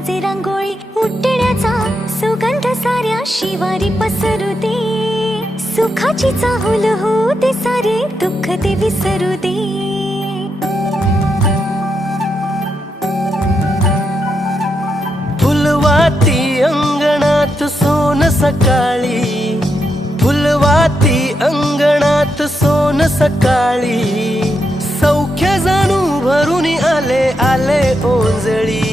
वाजे रांगोळी उठण्याचा सुगंध साऱ्या शिवारी पसरू दे सुखाची चाहुल होऊ दे सारे दुःख ते विसरू दे फुलवाती अंगणात सोन सकाळी फुलवाती अंगणात सोन सकाळी सौख्य जाणू भरून आले आले ओंजळी